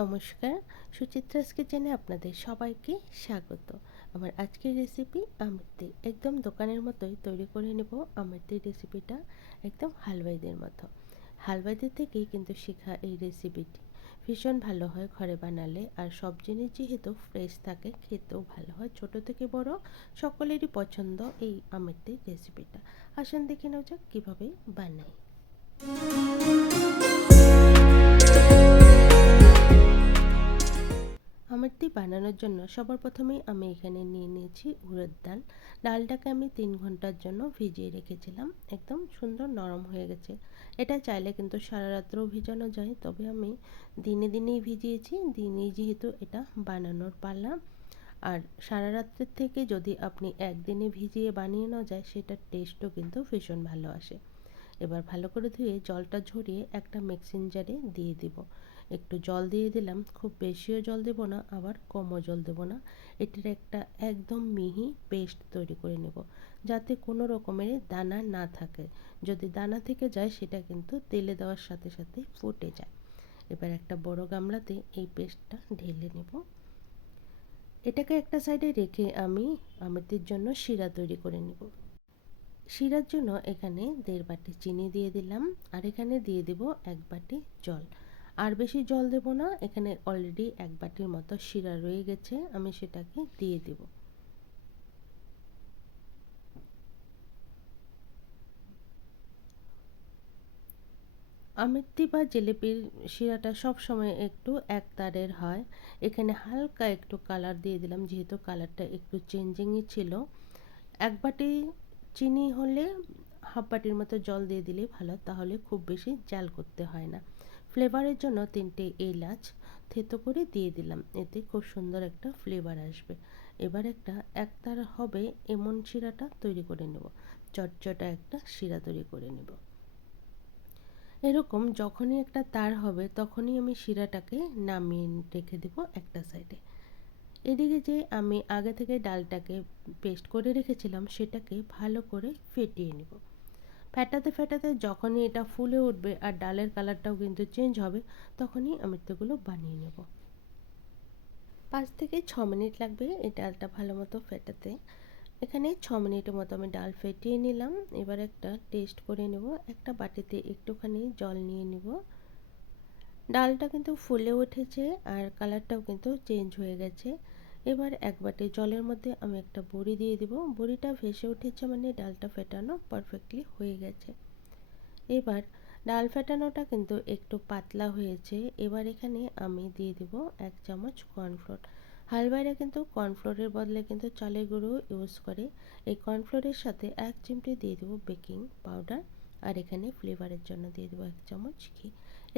নমস্কার, সুচিত্রাস কিচেনে আপনাদের সবাইকে স্বাগত। আমার আজকের রেসিপি আমৃতি। একদম দোকানের মতোই তৈরি করে নেব আমৃতির রেসিপিটা, একদম হালুয়াইদের মতো। হালুয়াইদের থেকেই কিন্তু শেখা এই রেসিপিটি ভীষণ ভালো হয় ঘরে বানালে, আর সব জিনিস যেহেতু ফ্রেশ থাকে খেতেও ভালো হয়। ছোট থেকে বড় সকলেরই পছন্দ এই আমৃতির রেসিপিটা। আসুন দেখে নেওয়া যাক কীভাবে বানাই। আমৃতি বানানোর জন্য সবার প্রথমেই আমি এখানে নিয়ে নিয়েছি উড়দ ডাল। ডালটাকে আমি 3 ঘন্টার জন্য ভিজিয়ে রেখেছিলাম, একদম সুন্দর নরম হয়ে গেছে। এটা চাইলে কিন্তু সারা রাত্রেও ভিজানো যায়, তবে আমি দিনেই ভিজিয়েছি। দিনেই যেহেতু এটা বানানোর পালা, আর সারা রাত্রের থেকে যদি আপনি একদিনে ভিজিয়ে বানিয়ে নেওয়া যায়, সেটার টেস্টও কিন্তু ভীষণ ভালো আসে। এবার ভালো করে ধুয়ে জলটা ঝরিয়ে একটা মিক্সিং জারে দিয়ে দিব। একটু জল দিয়ে দিলাম, খুব বেশিও জল দেব না, আবার কমও জল দেব না। এটার একটা একদম মিহি পেস্ট তৈরি করে নেব, যাতে কোনো রকমের দানা না থাকে। যদি দানা থেকে যায় সেটা কিন্তু তেলে দেওয়ার সাথে সাথে ফুটে যায়। এবার একটা বড় গামলাতে এই পেস্টটা ঢেলে নেব। এটাকে একটা সাইডে রেখে আমি আমৃতির জন্য শিরা তৈরি করে নেব। শিরার জন্য এখানে 1.5 বাটি চিনি দিয়ে দিলাম, আর এখানে দিয়ে দেব 1 বাটি জল। আর বেশি জল দেব না, এখানে অলরেডি 1 বাটির মতো শিরা রয়ে গেছে, আমি সেটাকে দিয়ে দেব। আমৃতি বা জিলিপির শিরাটা সব সময় একটু এক তারের হয়। এখানে হালকা একটু কালার দিয়ে দিলাম, যেহেতু কালারটা একটু চেঞ্জিংই ছিল। 1 বাটি চিনি হলে হাফ বাটির মতো জল দিয়ে দিলেই ভালো, তাহলে খুব বেশি জাল করতে হয় না। ফ্লেভারের জন্য 3টে এলাচ থেতো করে দিয়ে দিলাম, এতে খুব সুন্দর একটা ফ্লেভার আসবে। এবার একটা একতারা হবে এমন শিরাটা তৈরি করে নেব, চটচটা একটা শিরা তৈরি করে নেব। এরকম যখনই একটা তার হবে তখনই আমি শিরাটাকে নামিয়ে রেখে দেব একটা সাইডে। এদিকে যে আমি আগে থেকে ডালটাকে পেস্ট করে রেখেছিলাম, সেটাকে ভালো করে ফেটিয়ে নেব। ফেটাতে ফেটাতে যখনই এটা ফুলে উঠবে আর ডালের কালারটাও কিন্তু চেঞ্জ হবে, তখনই আমৃত্যগুলো বানিয়ে নেব। 5 থেকে 6 মিনিট লাগবে এই ডালটা ভালো মতো ফেটাতে। এখানে 6 মিনিটের মতো আমি ডাল ফেটিয়ে নিলাম। এবার একটা টেস্ট করে নেব। একটা বাটিতে একটুখানি জল নিয়ে নেব। ডালটা কিন্তু ফুলে উঠেছে আর কালারটাও কিন্তু চেঞ্জ হয়ে গেছে। এবার 1 বাটি জলের মধ্যে আমি একটা বড়ি দিয়ে দিব। বড়িটা ভেসে উঠেছে মানে ডালটা ফেটানো পারফেক্টলি হয়ে গেছে। এবার ডাল ফেটানোটা কিন্তু একটু পাতলা হয়েছে। এবার এখানে আমি দিয়ে দিব 1 চামচ কর্নফ্লোর। হালুয়াইরা কিন্তু কর্নফ্লোরের বদলে কিন্তু চালের গুঁড়ো ইউজ করে। এই কর্নফ্লোরের সাথে 1 চিমটি দিয়ে দেব বেকিং পাউডার, আর এখানে ফ্লেভারের জন্য দিয়ে দেব 1 চামচ ঘি।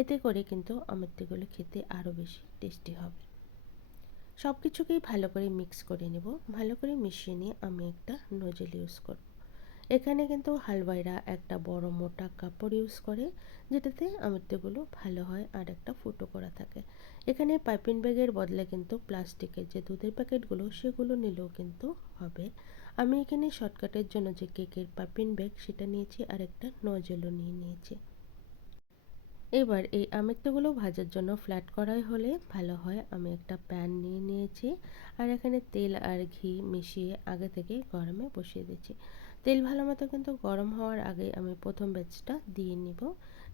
এতে করে কিন্তু আমৃত্যিগুলো খেতে আরও বেশি টেস্টি হবে। সব কিছুকেই ভালো করে মিক্স করে নেব। ভালো করে মিশিয়ে নিয়ে আমি একটা নোজেল ইউজ করব। এখানে কিন্তু হালুয়াইরা একটা বড় মোটা কাপড় ইউজ করে, যেটাতে আমৃত্যগুলো ভালো হয় আর একটা ফুটো করা থাকে। এখানে পাইপিং ব্যাগের বদলে কিন্তু প্লাস্টিকের যে দুধের প্যাকেটগুলো, সেগুলো নিলেও কিন্তু হবে। আমি এখানে শর্টকাটের জন্য যে কেকের পাইপিং ব্যাগ সেটা নিয়েছি, আর একটা নজেলও নিয়ে নিয়েছি। এবার এই আমৃত্যগুলো ভাজার জন্য ফ্ল্যাট কড়াই হলে ভালো হয়। আমি একটা প্যান নিয়ে নিয়েছি, আর এখানে তেল আর ঘি মিশিয়ে আগে থেকে গরমে বসিয়ে দিচ্ছি। তেল ভালো মতো কিন্তু গরম হওয়ার আগে আমি প্রথম ব্যাচটা দিয়ে নিব।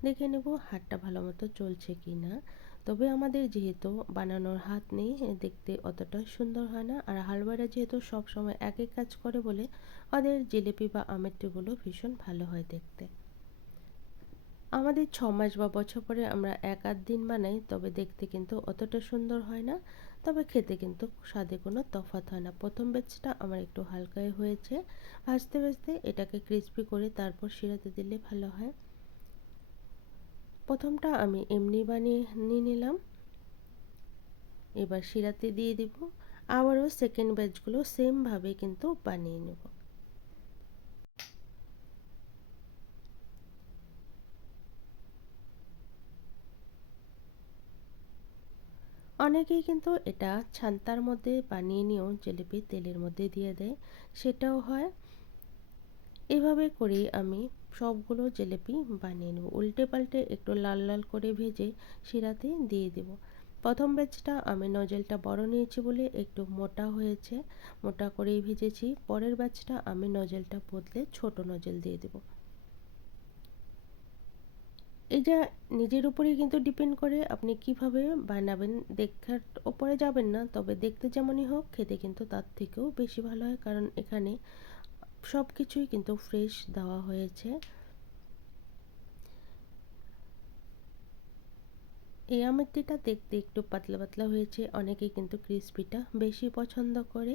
দেখে নেব হাতটা ভালো মতো চলছে কি না। তবে আমাদের যেহেতু বানানোর হাত নেই, দেখতে অতটা সুন্দর হয় না। আর হালুয়ারা যেহেতু সব সময় একই কাজ করে বলে ওদের জিলিপি বা আমৃত্যগুলো ভীষণ ভালো হয় দেখতে। আমাদের 6 মাস বা বছর পরে আমরা 1-8 দিন বানাই, তবে দেখতে কিন্তু অতটা সুন্দর হয় না। তবে খেতে কিন্তু স্বাদে কোনো তফাৎ হয় না। প্রথম ব্যাচটা আমার একটু হালকাই হয়েছে। ভাজতে ভাজতে এটাকে ক্রিস্পি করে তারপর শিরাতে দিলে ভালো হয়। প্রথমটা আমি এমনি বানিয়ে নিয়ে নিলাম, এবার শিরাতে দিয়ে দিব। আবারও সেকেন্ড ব্যাচগুলো সেমভাবে কিন্তু বানিয়ে নেব। অনেকেই কিন্তু এটা ছান্তার মধ্যে বানিয়ে নিয়েও জিলিপি তেলের মধ্যে দিয়ে দেয়, সেটাও হয়। এভাবে করে আমি সবগুলো জিলিপি বানিয়ে নেব। উল্টে পাল্টে একটু লাল লাল করে ভেজে শিরাতে দিয়ে দেব। প্রথম ব্যাচটা আমি নজেলটা বড় নিয়েছি বলে একটু মোটা হয়েছে, মোটা করেই ভেজেছি। পরের ব্যাচটা আমি নজেলটা বদলে ছোট নজেল দিয়ে দেব। এটা নিজের উপরেই কিন্তু ডিপেন্ড করে আপনি কিভাবে বানাবেন। দেখার ওপরে যাবেন না, তবে দেখতে যেমনই হোক খেতে কিন্তু তার থেকেও বেশি ভালো হয়, কারণ এখানে সব কিছুই কিন্তু ফ্রেশ দেওয়া হয়েছে। এই আমেরটিটা দেখতে একটু পাতলা পাতলা হয়েছে, অনেকেই কিন্তু ক্রিসপিটা বেশি পছন্দ করে।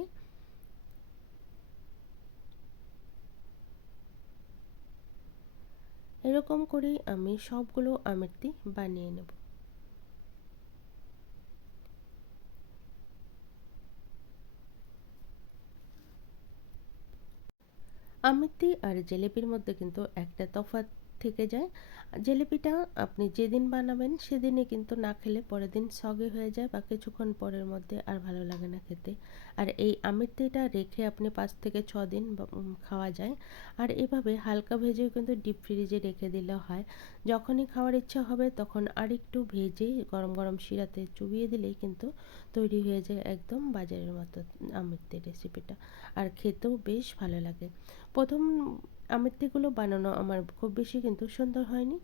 এরকম করেই আমি সবগুলো আমেরটি বানিয়ে নেব। আমিত্তি আর জিলিপির মধ্যে কিন্তু একটা তফাৎ থেকে যায়। জিলিপিটা আপনি যেদিন বানাবেন সেদিনই কিন্তু না খেলে পরের দিন সগে হয়ে যায় বা কিছুক্ষণ পরের মধ্যে আর ভালো লাগে না খেতে। আর এই আমিত্তিটা রেখে আপনি 5 থেকে 6 দিন খাওয়া যায়। আর এভাবে হালকা ভেজেও কিন্তু ডিপ ফ্রিজে রেখে দিলে হয়। যখনই খাওয়ার ইচ্ছা হবে তখন আরেকটু ভেজে গরম গরম শিরাতে চুবিয়ে দিলেই কিন্তু তৈরি হয়ে যায় একদম বাজারের মতো আমিত্তির রেসিপিটা। আর খেতেও বেশ ভালো লাগে। প্রথম আমিত্তিগুলো বানানো আমার খুব বেশি কিন্তু সুন্দর হয়নি,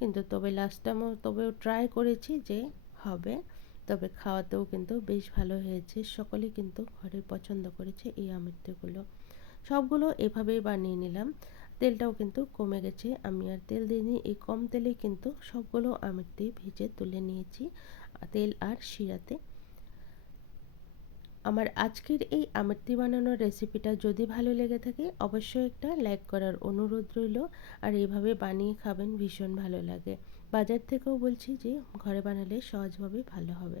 কিন্তু তবে লাস্ট টাইমও তবেও ট্রাই করেছি যে হবে। তবে খাওয়াতেও কিন্তু বেশ ভালো হয়েছে, সকলেই কিন্তু ঘরে পছন্দ করেছে এই আমিত্তিগুলো। সবগুলো এভাবেই বানিয়ে নিলাম। তেলটাও কিন্তু কমে গেছে, আমি আর তেল দিইনি, এই কম তেলেই কিন্তু সবগুলো আমিত্তি ভেজে তুলে নিয়েছি তেল আর শিরাতে। আমার আজকের এই আমিত্তি বানানোর রেসিপিটা যদি ভালো লেগে থাকে অবশ্যই একটা লাইক করার অনুরোধ রইল। আর এইভাবে বানিয়ে খাবেন, ভীষণ ভালো লাগে। বাজার থেকেও বলছি যে ঘরে বানালে সহজভাবে ভালো হবে।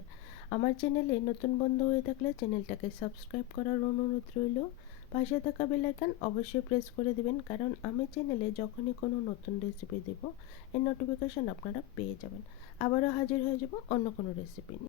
আমার চ্যানেলে নতুন বন্ধু হয়ে থাকলে চ্যানেলটাকে সাবস্ক্রাইব করার অনুরোধ রইল। পাশে থাকা বেল আইকন অবশ্যই প্রেস করে দেবেন, কারণ আমি চ্যানেলে যখনই কোনো নতুন রেসিপি দেব এর নোটিফিকেশন আপনারা পেয়ে যাবেন। আবারও হাজির হয়ে যাব অন্য কোনো রেসিপি নিয়ে।